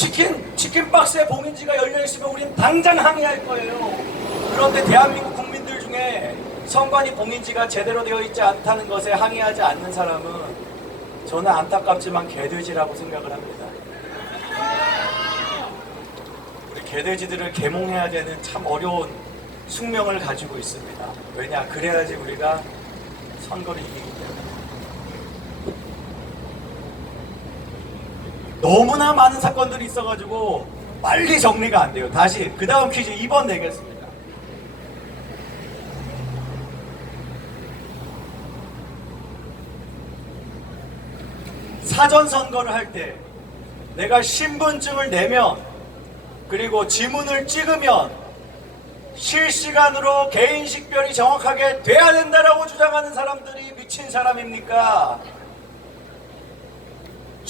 치킨 치킨 박스에 봉인지가 열려 있으면 우린 당장 항의할 거예요. 그런데 대한민국 국민들 중에 선관위 봉인지가 제대로 되어 있지 않다는 것에 항의하지 않는 사람은 저는 안타깝지만 개돼지라고 생각을 합니다. 우리 개돼지들을 계몽해야 되는 참 어려운 숙명을 가지고 있습니다. 왜냐? 그래야지 우리가 선거를 이기기 때문에. 너무나 많은 사건들이 있어가지고 빨리 정리가 안 돼요. 다시 그 다음 퀴즈 2번 내겠습니다. 사전 선거를 할 때 내가 신분증을 내면 그리고 지문을 찍으면 실시간으로 개인 식별이 정확하게 돼야 된다라고 주장하는 사람들이 미친 사람입니까?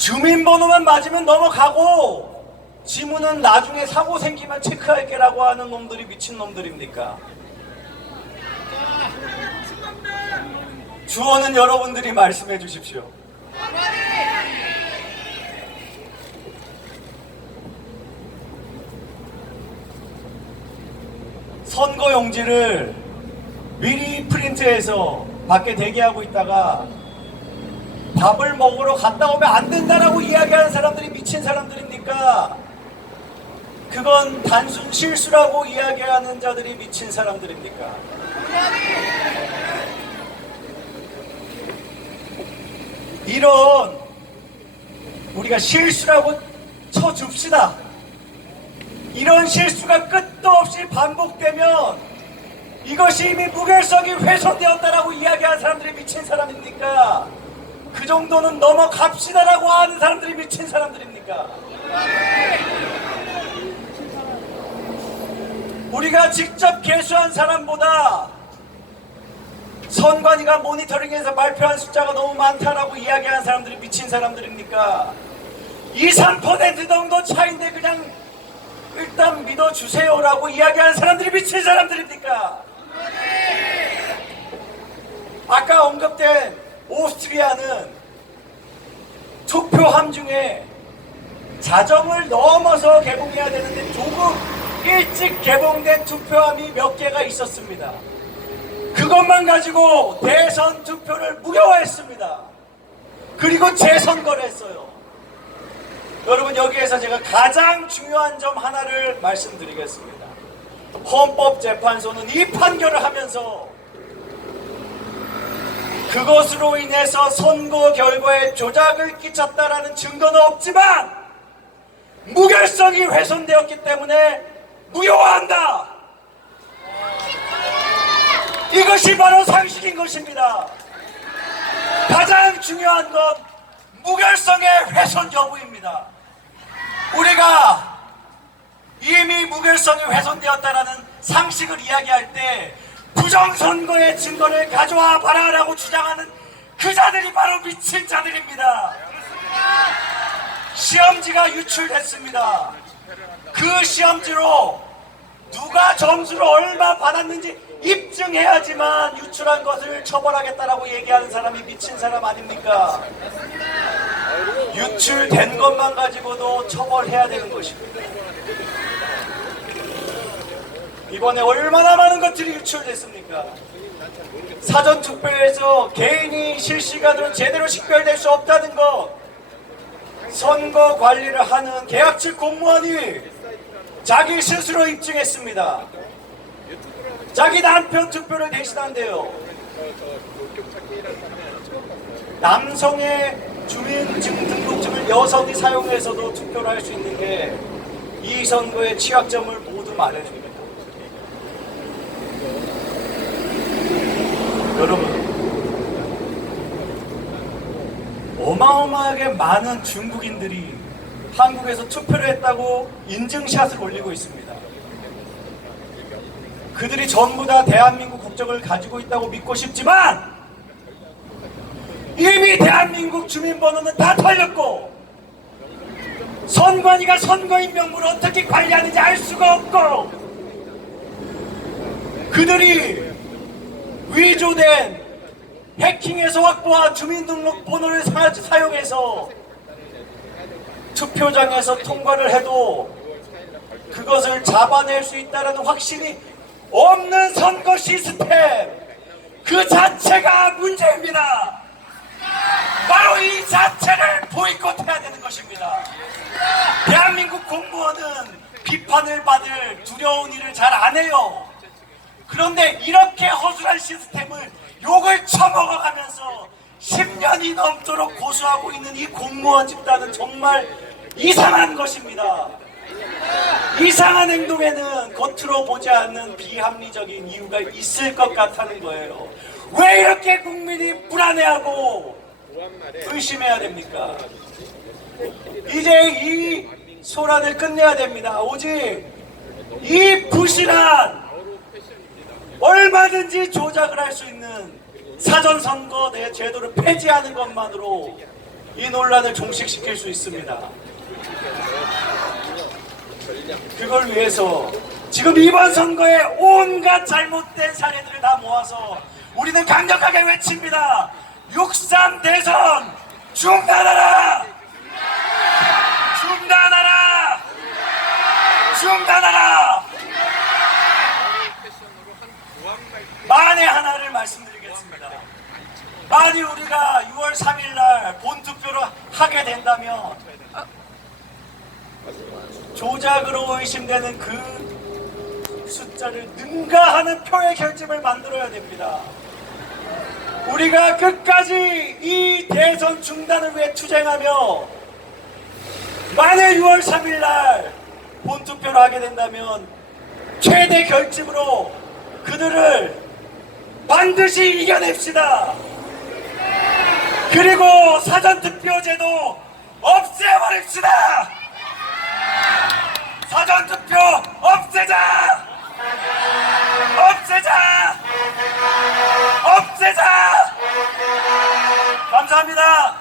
주민번호만 맞으면 넘어가고 지문은 나중에 사고 생기면 체크할게라고 하는 놈들이 미친 놈들입니까? 주어는 여러분들이 말씀해 주십시오. 선거용지를 미리 프린트해서 밖에 대기하고 있다가 밥을 먹으러 갔다 오면 안 된다라고 이야기하는 사람들이 미친 사람들입니까? 그건 단순 실수라고 이야기하는 자들이 미친 사람들입니까? 이런 우리가 실수라고 쳐줍시다. 이런 실수가 끝도 없이 반복되면 이것이 이미 무결성이 훼손되었다라고 이야기하는 사람들이 미친 사람입니까? 그 정도는 넘어갑시다라고 하는 사람들이 미친 사람들입니까? 우리가 직접 개수한 사람보다 선관위가 모니터링해서 발표한 숫자가 너무 많다라고 이야기하는 사람들이 미친 사람들입니까? 2, 3% 정도 차인데 그냥 일단 믿어주세요라고 이야기하는 사람들이 미친 사람들입니까? 아까 언급된 오스트리아는 투표함 중에 자정을 넘어서 개봉해야 되는데 조금 일찍 개봉된 투표함이 몇 개가 있었습니다. 그것만 가지고 대선 투표를 무효화했습니다. 그리고 재선거를 했어요. 여러분 여기에서 제가 가장 중요한 점 하나를 말씀드리겠습니다. 헌법재판소는 이 판결을 하면서 그것으로 인해서 선거 결과에 조작을 끼쳤다라는 증거는 없지만 무결성이 훼손되었기 때문에 무효화한다. 이것이 바로 상식인 것입니다. 가장 중요한 건 무결성의 훼손 여부입니다. 우리가 이미 무결성이 훼손되었다라는 상식을 이야기할 때 부정선거의 증거를 가져와 봐라라고 주장하는 그 자들이 바로 미친 자들입니다. 시험지가 유출됐습니다. 그 시험지로 누가 점수를 얼마 받았는지 입증해야지만 유출한 것을 처벌하겠다라고 얘기하는 사람이 미친 사람 아닙니까? 유출된 것만 가지고도 처벌해야 되는 것입니다. 이번에 얼마나 많은 것들이 유출됐습니까? 사전 투표에서 개인이 실시간으로 제대로 식별될 수 없다는 것, 선거 관리를 하는 계약직 공무원이 자기 스스로 입증했습니다. 자기 남편 투표를 대신한대요. 남성의 주민증 등록증을 여성이 사용해서도 투표를 할 수 있는 게 이 선거의 취약점을 모두 말해줍니다. 여러분, 어마어마하게 많은 중국인들이 한국에서 투표를 했다고 인증샷을 올리고 있습니다. 그들이 전부 다 대한민국 국적을 가지고 있다고 믿고 싶지만 이미 대한민국 주민번호는 다 털렸고 선관위가 선거인 명부를 어떻게 관리하는지 알 수가 없고 그들이 위조된 해킹해서 확보한 주민등록번호를 사- 사용해서 투표장에서 통과를 해도 그것을 잡아낼 수 있다는 확신이 없는 선거 시스템 그 자체가 문제입니다. 바로 이 자체를 보이콧해야 되는 것입니다. 대한민국 공무원은 비판을 받을 두려운 일을 잘 안 해요. 그런데 이렇게 허술한 시스템을 욕을 처먹어가면서 10년이 넘도록 고수하고 있는 이 공무원 집단은 정말 이상한 것입니다. 이상한 행동에는 겉으로 보지 않는 비합리적인 이유가 있을 것 같다는 거예요. 왜 이렇게 국민이 불안해하고 의심해야 됩니까? 이제 이 소란을 끝내야 됩니다. 오직 이 부실한 얼마든지 조작을 할 수 있는 사전선거 내 제도를 폐지하는 것만으로 이 논란을 종식시킬 수 있습니다. 그걸 위해서 지금 이번 선거에 온갖 잘못된 사례들을 다 모아서 우리는 강력하게 외칩니다. 63 대선 중단하라! 중단하라! 중단하라! 만에 하나를 말씀드리겠습니다. 만일 우리가 6월 3일 날 본투표를 하게 된다면 조작으로 의심되는 그 숫자를 능가하는 표의 결집을 만들어야 됩니다. 우리가 끝까지 이 대선 중단을 위해 투쟁하며 만일 6월 3일 날 본투표를 하게 된다면 최대 결집으로 그들을 반드시 이겨냅시다. 그리고 사전투표제도 없애버립시다. 사전투표 없애자! 없애자! 없애자! 감사합니다.